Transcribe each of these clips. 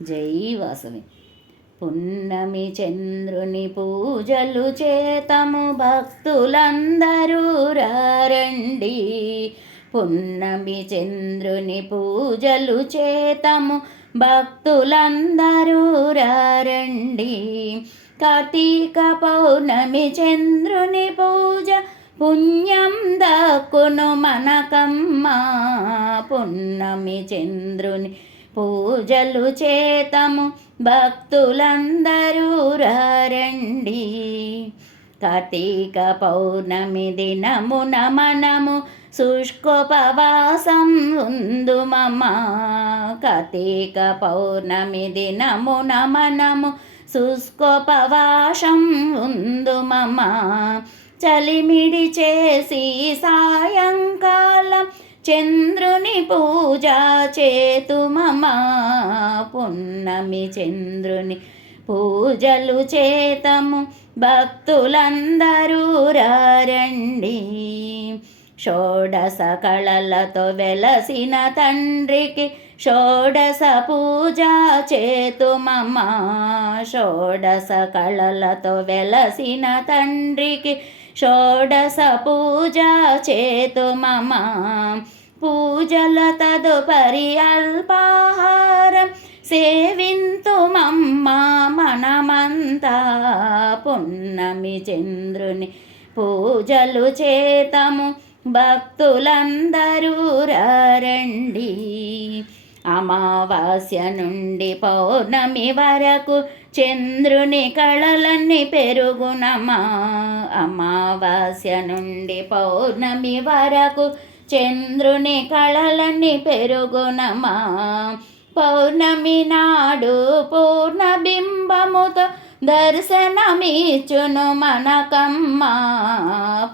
జై వాసవి. పున్నమి చంద్రుని పూజలు చేతము భక్తులందరూ రండి. పున్నమి చంద్రుని పూజలు చేతము భక్తులందరూ రండి. కార్తీక పౌర్ణమి చంద్రుని పూజ పుణ్యం దక్కును మనకమ్మా. పున్నమి చంద్రుని పూజలు చేతము భక్తులందరూ రండి. కార్తీక పౌర్ణమి దినమున మనము శుష్కోపవాసం ఉందుమమ్మా. కార్తీక పౌర్ణమి దినమున మనము శుష్కోపవాసం ఉందుమమ్మా. చలిమిడి చేసి సాయంకాలం చంద్రుని పూజ చేతుమమా. పున్నమి చంద్రుని పూజలు చేతము భక్తులందరూ రండి. షోడశ కళలతో వెలసిన తండ్రికి షోడశ పూజ చేతుమమ్మా. షోడశ కళలతో వెలసిన తండ్రికి షోడశ పూజ చేతుమమా. పూజల తదుపరి అల్పాహారం సేవింతుమమ్మా మనమంతా. పున్నమి చంద్రుని పూజలు చేతము భక్తులందరూ రండి. అమావాస్య నుండి పౌర్ణమి వరకు చంద్రుని కళలన్నీ పెరుగునమా. అమావాస్య నుండి పౌర్ణమి వరకు చంద్రుని కళలన్నీ పెరుగునమా. పౌర్ణమి నాడు పూర్ణబింబముతో దర్శనమిచ్చును మనకమ్మా.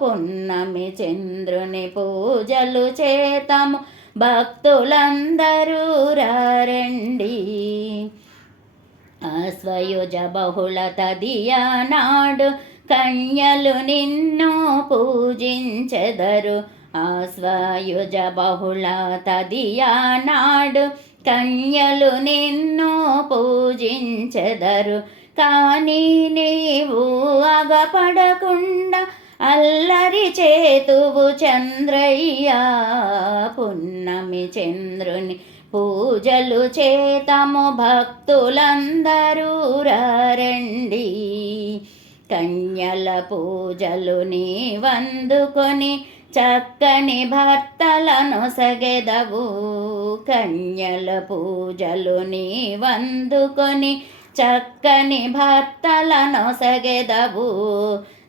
పున్నమి చంద్రుని పూజలు చేతము భక్తులందరూ రండి. ఆశ్వయుజ బహుళ తదియా నాడు కన్యలు నిన్ను పూజించెదరు. ఆశ్వయుజ బహుళ తదియా నాడు కన్యలు నిన్ను పూజించెదరు. కానీ నీవు అగపడకుండా అల్లరి చేతువు చంద్రయ్య. పున్నమి చంద్రుని పూజలు చేతము భక్తులందరూ రండి. కన్యల పూజలు నీవందుకొని చక్కని భర్తలను సగెదవు. కన్యల పూజలు నీవందుకొని చక్కని భర్తలను సగెదవు.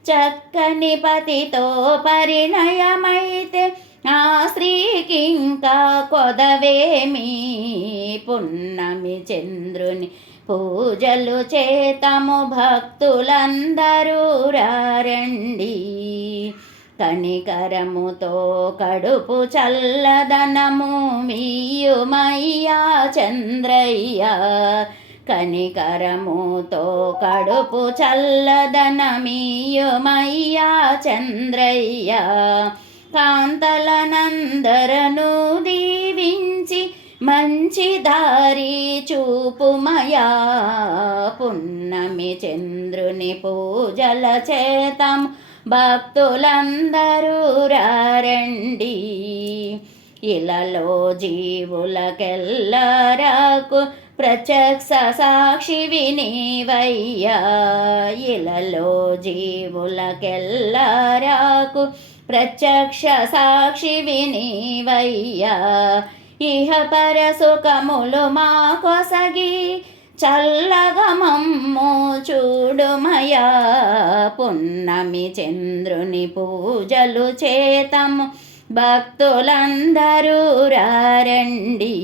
చక్కని పతితో పరిణయమైతే ఆ స్త్రీకింకా కొదవేమి. పున్నమి చంద్రుని పూజలు చేతము భక్తులందరూ రండి. కనికరముతో కడుపు చల్లదనము మీయుమయ్యా చంద్రయ్య. కనికరముతో కడుపు చల్లదనమీయుమయ్యా చంద్రయ్య. కాంతలనందరను దీవించి మంచి దారి చూపుమయా. పున్నమి చంద్రుని పూజల చేతం భక్తులందరూ రండి. ఇలలో జీవులకెల్లరకు ప్రత్యక్ష సాక్షివి నీవయ్యా. ఇలలో జీవులకెల్లరకు ప్రత్యక్ష సాక్షివి నీవయ్యా. ఇహ పర సుఖములు మా కొసగి చల్లగా మమ్ము చూడుమయా. పున్నమి చంద్రుని పూజలు చేతము భక్తులందరూ రండి.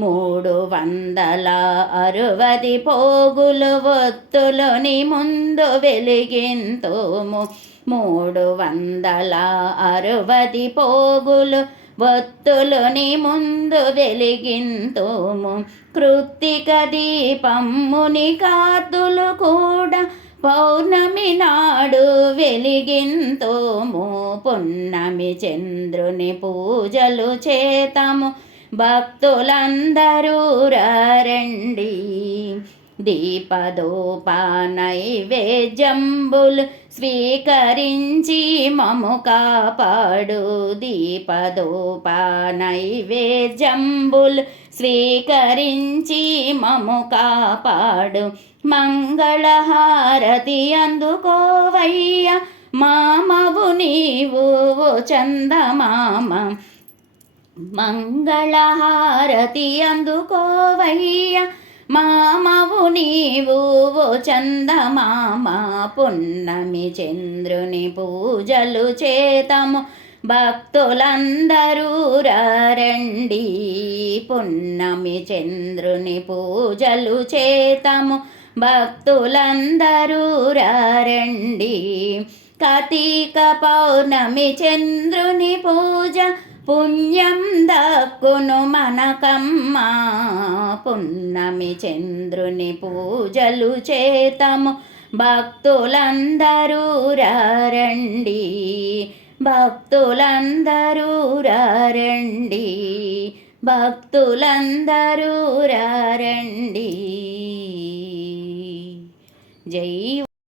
360 పోగులు ఒత్తులని ముందు వెలిగింతుము. 360 పోగులు ఒత్తులని ముందు వెలిగింతుము. కృత్తిక దీపముని కార్తులు కూడా పౌర్ణమి నాడు వెలిగింతుము. పున్నమి చంద్రుని పూజలు చేతము భక్తులందరూ రండి. దీపదోప నైవేద్యంబులు స్వీకరించి మము కాపాడు. దీపదోప నైవేద్యంబులు స్వీకరించి మము కాపాడు. మంగళహారతి అందుకోవయ్య మామవు నీవు ఓ చందమామ. మంగళహారతి అందుకోవయ్య మామవు నీవు ఓ చందమామ. పున్నమి చంద్రుని పూజలు చేతము భక్తులందరూ రండి. పున్నమి చంద్రుని పూజలు చేతము భక్తులందరూ రండి. కార్తీక పౌర్ణమి చంద్రుని పూజ పుణ్యం దక్కును మనకమ్మ. పున్నమి చంద్రుని పూజలు చేతము భక్తులందరూ రండి. భక్తులందరూ రండి. భక్తులందరూ రండి. జై